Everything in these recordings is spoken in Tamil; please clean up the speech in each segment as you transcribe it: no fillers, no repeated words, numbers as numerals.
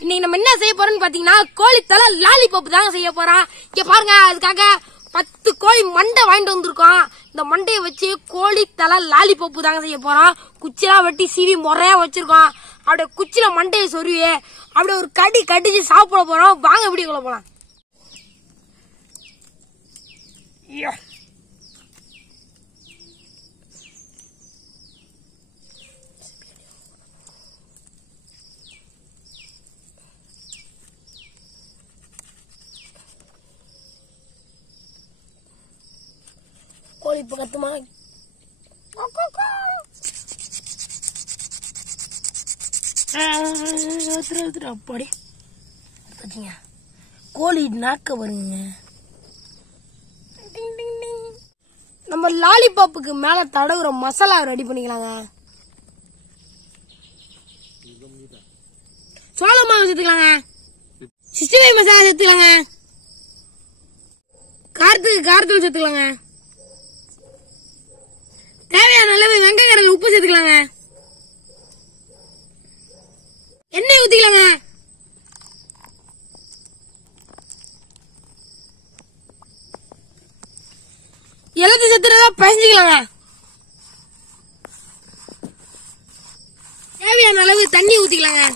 இன்னைக்கு நம்ம என்ன செய்ய போறோம்னு பாத்தீங்கன்னா கோழி தலை லாலிபாப் தாங்க செய்ய போறோம். இங்க பாருங்க, அதுக்காக 10 கோழி மண்டை வாங்கிட்டு வந்திருக்கோம். இந்த மண்டையை வச்சு கோழி தலை லாலிபாப் தாங்க செய்ய போறோம். குச்சிலாம் வெட்டி சீவி முறையா வச்சிருக்கோம். அப்படியே குச்சில மண்டையை சொருவி அப்படியே ஒரு கடி கடிச்சு சாப்பிட போறோம். வாங்க வீடியோக்குள்ள போலாம். கோழி இப்ப கத்துமா? அப்பாடி பாத்தீங்க, கோழி நாக்க வருங்க. நம்ம லாலிபாப்புக்கு மேல தடவுற மசாலா ரெடி பண்ணிக்கலாங்க. சோள மாவு சேர்த்துக்கலாங்க. 65 மசாலா சேர்த்துக்கலாங்க. காரத்தூள் சேர்த்துக்கலாங்க. தேவையான அளவு வெங்காய உப்பு சேர்த்துக்கலாங்க. எண்ணெய் ஊத்திக்கலாங்க. எல்லாத்தையும் சேர்த்துறதா பசஞ்சிக்கலாங்க. தேவையான அளவு தண்ணி ஊத்திக்கலாங்க.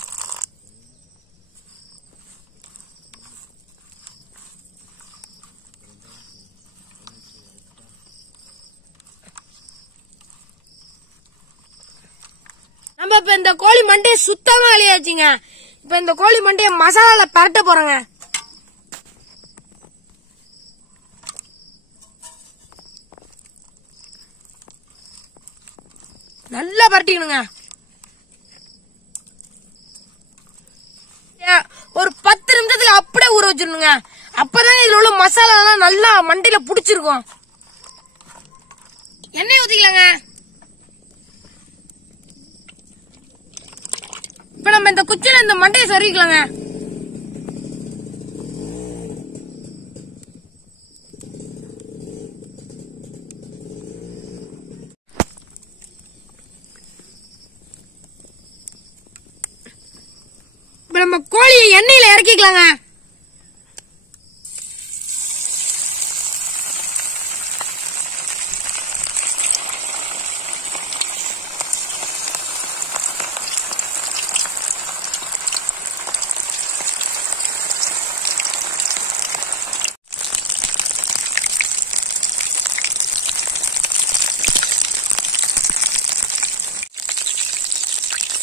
நம்ம இப்ப இந்த கோழி மண்டையை சுத்தமா வெளியாச்சுங்க. இப்ப இந்த கோழி மண்டையை மசாலால பரட்ட போறோங்க. நல்லா பரட்டிக்கணுங்க. ஒரு 10 நிமிஷத்துல அப்படியே ஊற வச்சிடணுங்க. அப்பதான் இதுல உள்ள மசாலா எல்லாம் நல்லா மண்டையில புடிச்சிருக்கும். எண்ணெய் ஊத்திக்கலாங்க. இப்ப நம்ம இந்த குச்சில இந்த மண்டையை சொருவிக்கலாங்க. இப்ப நம்ம கோழியை எண்ணெயில இறக்கிக்கலாங்க.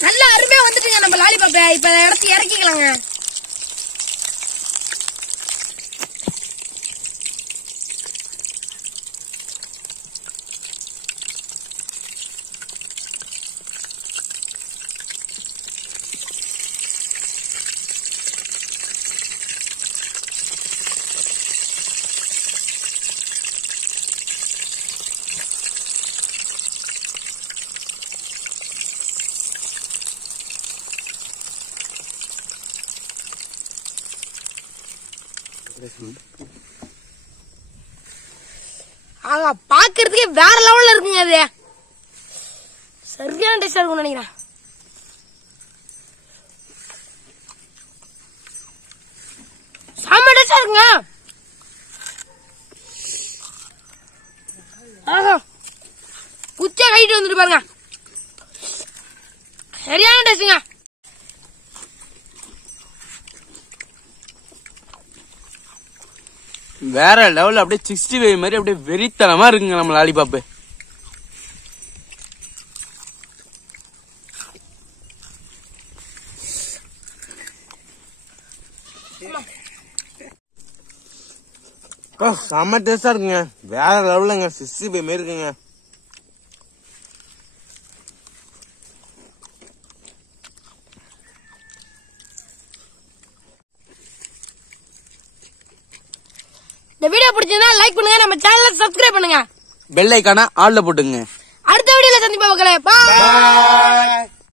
நல்லா அருமையா வந்துட்டுங்க நம்ம லாலிபாப்பை. இப்ப இடத்து இறக்கிக்கலாங்க. பாக்குறதுக்கே வேற லெவல்ல இருக்குங்க. அது சரியான டேஸ்டா இருக்கும்னு நினைக்கிறேன். செம்ம டேஸ்டா இருக்குங்க. குச்சா கைட்டு வந்துட்டு பாருங்க. சரியான டேஸ்டுங்க. வேற லெவல். அப்படியே 65 மாதிரி அப்படியே வெறித்தனமா இருக்குங்க நம்ம லாலிபாப்பு. செம்ம டேஸ்டா இருக்குங்க. வேற லெவலுங்க. 65 மாதிரி இருக்குங்க. இந்த வீடியோ பிடிச்சிருந்தா லைக் பண்ணுங்க. நம்ம சேனலை சப்ஸ்கிரைப் பண்ணுங்க. பெல் ஐகானை ஆல்ல போட்டுங்க. அடுத்த வீடியோல சந்திப்போம் மக்களே. பாய்.